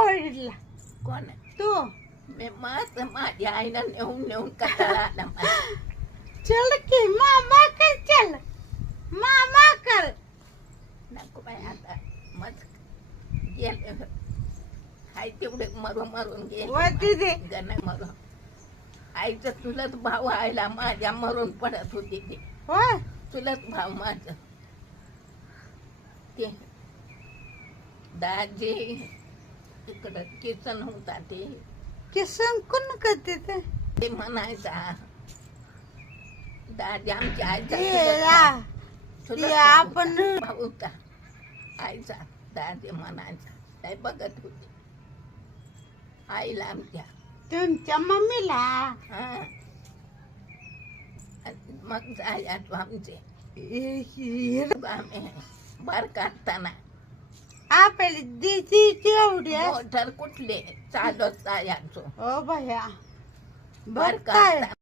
आवडला कोण? तू. मी मस्त माझ्या आईनं नेऊन नेऊन कटाळा आला मला. चल की मामा कर चल. मामा कर. नको बाई आता मग गेले. आई तेवढे मरून मरून गेले. वरती दे गण मरून आईचं चुलत भाऊ आईला माझ्या मरून पडत होती ते. होय चुलत भाऊ माझ. ते. दाजी. तिकडं किचन होता ते. किसन कोण करते ते? ते म्हणायचा. दाजी आमच्या आईचा ते या, भाऊ- चुलत ते आपण भाऊ होता आईचा दाजी म्हणायचा. ते बघत होते. आईला आमच्या. तुमच्या मम्मीला? हा. मग जाया तू आमचे हि- हि- आम्ही बार काढताना आपली दिदी तेवढी आहे. मोटर कुठले? चालत जायचो ओ भया बार काढताना